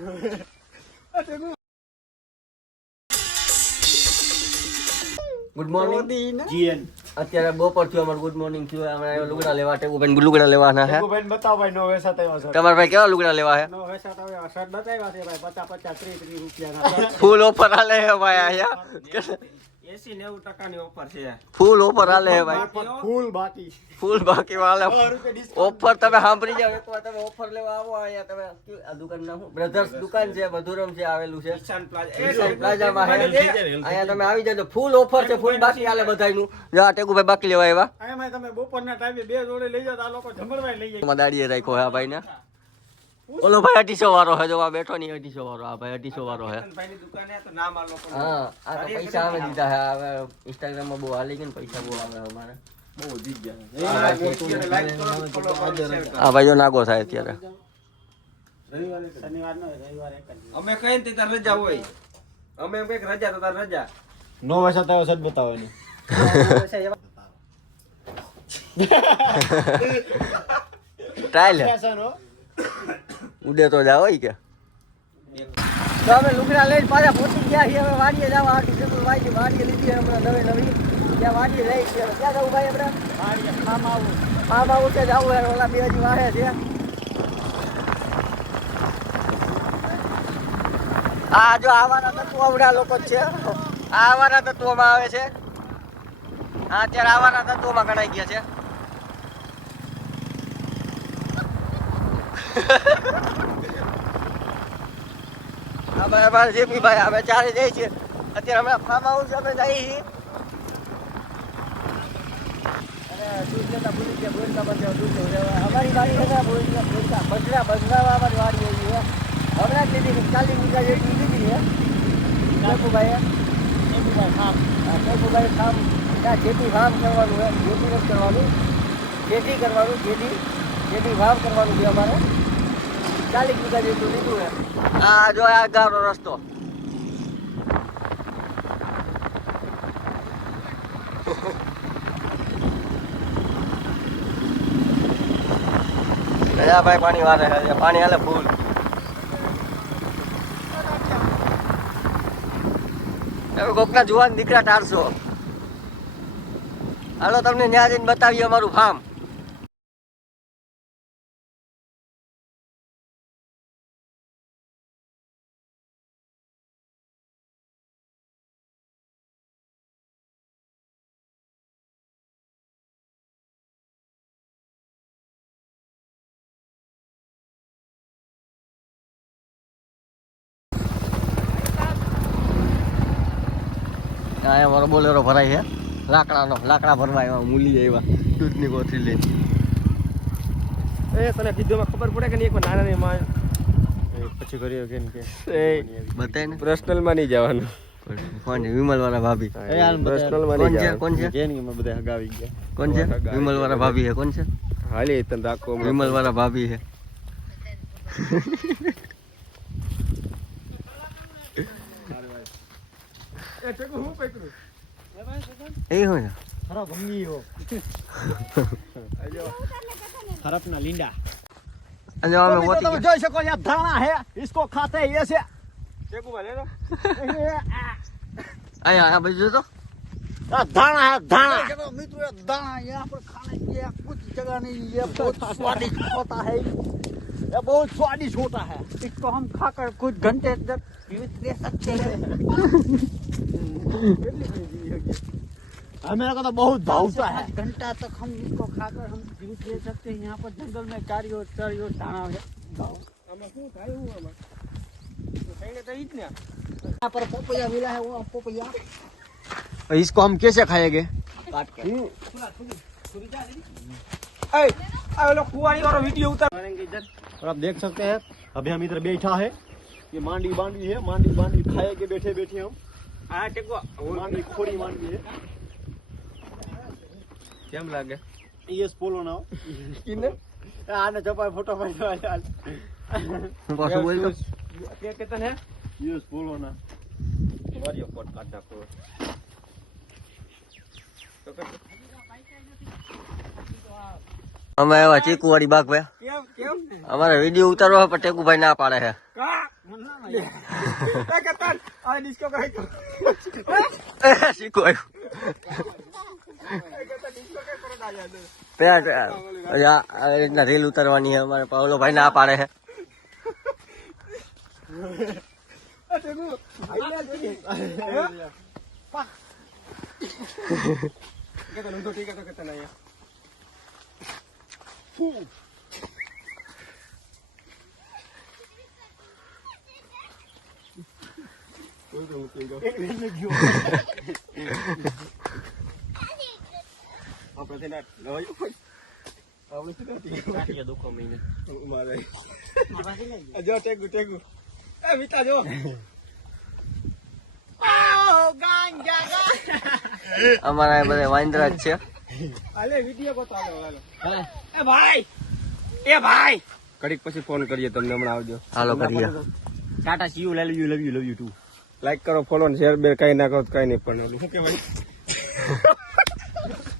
Good morning જીએન. અત્યારે બપોર થયો, અમારું ગુડ મોર્નિંગ થયું. અમે લુગડા લેવા ટેકુભાઈ લુગડા લેવાના છે. બતાવો ભાઈ નો વેસાત આવ્યો છે. તમારા ભાઈ કેવા લુગડા લેવા છે? નો વેસાત આવ્યો શર્ટ બતાવ્યા છે ભાઈ 50 30 રૂપિયાના. ફૂલ ઓફર હાલે છે ભાઈ અહીંયા. 80-90% ની ઓફર છે. ફૂલ ઓફર હાલે છે ભાઈ. ફૂલ બાકી વાલે ઓફર તમે સાંભળી જાવ એકવાર. તમે ઓફર લેવા આવો અહીંયા. તમે આ દુકાન નામ બ્રધર્સ દુકાન છે, મધુરમ છે આવેલું છે કિસાન પ્લાઝામાં. અહીંયા તમે આવી જાજો. ફૂલ ઓફર છે, ફૂલ બાકી હાલે બધાયનું. જો આ ટેકુભાઈ બાકી લેવા આવ્યા. અહીંયા તમે બપોરના ટાઈમે બે જોડે લઈ જાવ આ લોકો જમણવાય લઈ જાય. દાડીએ રાખ્યો હે આ ભાઈ ને. ઓલો ભાઈ 250 વાળો છે. જો આ બેઠો ની 250 વાળો. આ ભાઈ 250 વાળો છે. ભાઈની દુકાને તો નામ આ લોકો. હા આ તો પૈસા આવે દીધા છે. હવે ઇન્સ્ટાગ્રામ માં બહુ હાલી ગઈ ને પૈસા બહુ આવે અમારે. બહુ વધી ગયા. આ ભાઈ જો નાગો થાય અત્યારે. શનિવારનો રવિવાર એક જ. અમે કઈ ને તાર રજા હોય. અમે એમ કઈક રજા તો તાર રજા. નો વેસાત આવ્યો સજ બતાવો ને. ટ્રાયલ ઉડે તો જાવ કે. તો અમે લુગડા લઈને પાછા પહોંચી ગયા છીએ. હવે વાડીએ જવા આટલી ટેબલ વાડીએ લીધી હમણાં નવી ત્યાં વાડીએ લઈ છીએ. ક્યાં જવું ભાઈ આપણે? ફાર્મ આવું કે જવું યાર. ઓલા બે હજી વાહે છે. આ જો આવાના તત્વો આવડા લોકો જ છે. આ આવાના તત્વોમાં આવે છે. હા અત્યારે આવાના તત્વોમાં ગણાઈ ગયા છે. અમારે જેપી ભાઈ અમે ચારે જઈએ છીએ. અત્યારે અમે ફાર્મ હાઉસ અમે જઈએ છીએ. અને દૂધ લેતા ભૂલી ગયા. બોલતા બધા દૂધ અમારી વાડી હતા. બોલતા બદલાવા અમારી વાડી એવી છે. હમણાં જ લીધી 40 વીઘા જેટલી લીધી છે ટેકુભાઈ ફાર્મ. ટેકુભાઈ ફાર્મ ત્યાં જેટી ફાર્મ કરવાનું હોય. જેટી નથી કરવાનું, જેટી કરવાનું. જેટી ફાર્મ કરવાનું છે અમારે. 40 વીઘા જેટલું લીધું છે. આ જો આ ગારો રસ્તો. ભાઈ પાણી વારે છે. પાણી હાલે ફૂલ. કોકના જુવાન દીકરા ટાળશો. હાલો તમને ન્યા જઈને બતાવીએ અમારું ફાર્મ. અહીંયા અમારો બોલેરો ભરાય છે. લાકડા ભરવા આવ્યા. મૂલી આવ્યા દૂધની કોથળી લઈને. એ તને કીધું ખબર પડે કે નહીં? એક નાના માં પછી કર્યો કે બતાય ને. પર્સનલ માં નહીં જવાનું. કોણ છે? વિમલ વાળા ભાભી. પર્સનલ માં નહીં જવાનું. કોણ છે? બધા હગાવી ગયા. કોણ છે? વિમલ વાળા ભાભી છે. કોણ છે? હાલી તને રાખો. વિમલ વાળા ભાભી છે. એ હોય ને ખરો ગમી હો. ખરપના લીંડા. અને અમે મોતી તમે જોઈ શકો યાર ધાણા હે. इसको खाते हैं ये से. ટેકુભાઈ લે લો. અહીંયા બાજુ તો दाना है दाना. मित्रों ये दाना यहाँ पर खाने के कुछ जगह नहीं. ये बहुत स्वादिष्ट होता है. ये बहुत स्वादिष्ट होता है. इसको हम खाकर कुछ घंटे तक जीवित रह सकते हैं. हमें को तो बहुत भावता है. घंटा तक हम इसको खाकर हम जीवित रह सकते हैं. यहाँ पर जंगल में चारियों दाना है. यहाँ पर पोपैया मिला है. वो पोपैया इसको हम कैसे खाएंगे? काट कर. कुआरी वाला वीडियो उतार. और आप देख सकते हैं अभी हम इधर बैठा है. ये मांडी बांडी है. मांडी बांडी खाएंगे बैठे बैठे हम. આ ટેકો मांडी खोड़ी मांडी है. કેમ લાગે? ये पोलो ना किने आने चपाय फोटो पाડવા ચાલ. હું પાછું બોલ તો કે કેતન હે? ये पोलो ना વારીઓ કોટ કાઢ નાખો. અમે આવ્યા ચીકુવાડી બાગ ભાઈ. કેમ કેમ અમારે વિડીયો ઉતારવા પણ ટેકુભાઈ ના પાડે છે. કા કતાર આ ડિસ્કો કરે તો શીખો રીતના રેલ ઉતારવાની છે અમારે પાવલો ભાઈ ના પાડે છે અમારા બધા વાંદરા જ છે ઘડીક પછી ફોન કરીએ તમને હમણાં આવજો હાલો કરીએ Tata C you love you to like કરો ફોલો શેર બે કઈ ના કરો કઈ નહીં પણ ઓલું શું કહેવાય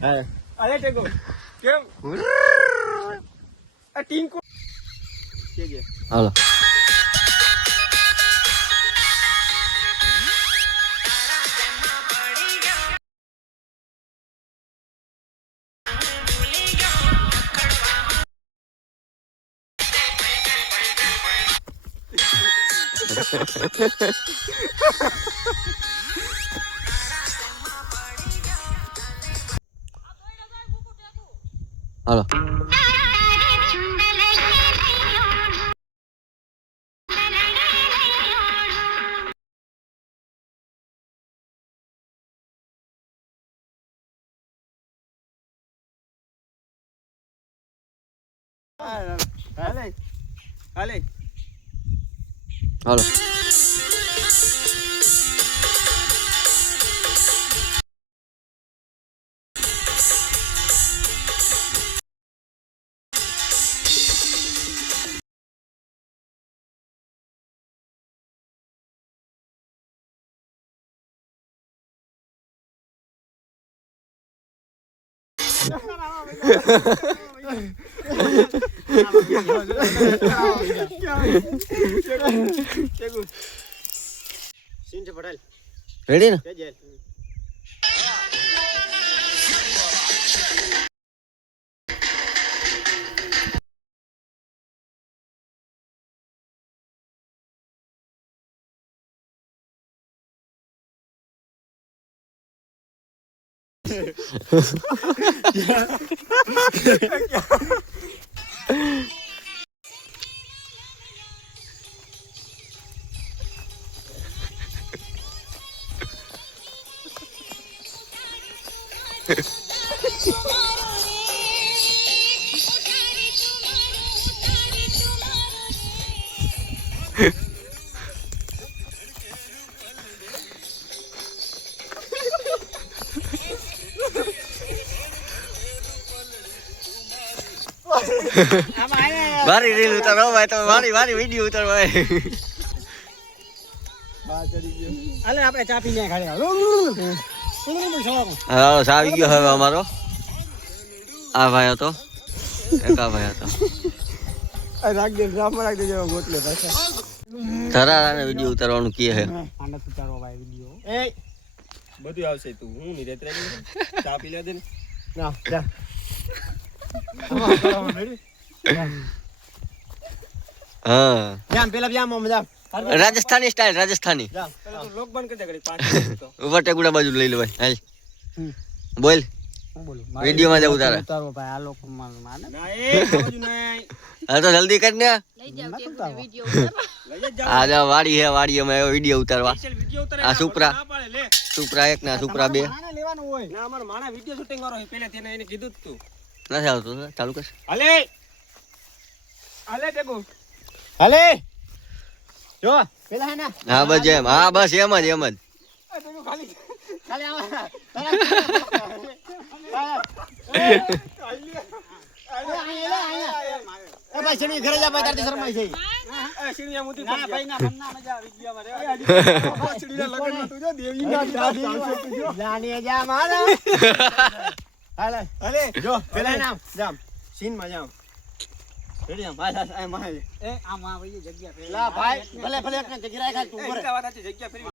હા અરે ટેકો કેમ આ ટીંકો કે જે હાલો હાલો હાલે હાલે હાલો સીન છે પટેલ રેડી ને કે જે મારી રીલ ઉતારો ભાઈ તમે મારી વિડીયો ઉતારો ભાઈ અલે આપણે ચા પીને ખાલી હા આવી ગયો હવે અમારો આ ભાઈ હતો એક આ ભાઈ હતો રાખ દે ડ્રામા રાખ દેજો ગોટલે પાછા ધરારાને વિડીયો ઉતારવાનું કહે છે આને ઉતારો ભાઈ વિડિયો એ બધું આવશે તું હું ની રેત રાખી ચા પી લે દે ને ના જા હા જામ પેલા જામ આમ જામ રાજસ્થાની સ્ટાઇલ રાજસ્થાની જામ પેલા તું લોક બંધ કરી દે ઘડી 5 મિનિટ તો ઉપર ટેકુડા બાજુ લઈ લે ભાઈ હાલ બોલ હું બોલું વિડીયોમાં જવું તારે ઉતારો ભાઈ આ લોકો માને ના એ સમજુ નહીં હા તો જલ્દી કર ને લઈ જાવ ટેબલ વિડિયો ઉતારવા લઈ જ જાવ આ જા વાડી હે વાડીમાં આવ્યો વિડીયો ઉતારવા સ્પેશિયલ વિડિયો ઉતારે આ સુપરા. ના પાડે લે સુપરા એક ના સુપરા બે આને લેવાનું હોય ના અમાર માણા વિડિયો શૂટિંગ વાળો પેલા તેને એને કીધું જ તું નથી આવતું ચાલુ કર હાલે હાલે ટેકો હાલે જો પેલા હે ને હા બસ એમ હા બસ એમ જ આ ટેકો ખાલી ખાલી આવા એ ભાઈ શેની ઘરે જા ભાઈ તારથી શરમાઈ છે આ સીણીયા મુતી ના ભાઈ ના મન્ના મજા વિડિયોમાં રે સીણીના લગનમાં તું જો દેવીના જાની જા મારા હાલે હાલે જો પેલા નામ જામ સીનમાં જાવ રેડી આમ ભાઈ આ માય એ આમાં આવી જગ્યા ફેરવી. લા ભાઈ ભલે ભલે એકને જગ્યા રાખ તું ઉભો રહે. વાત સાચી, જગ્યા ફેરવી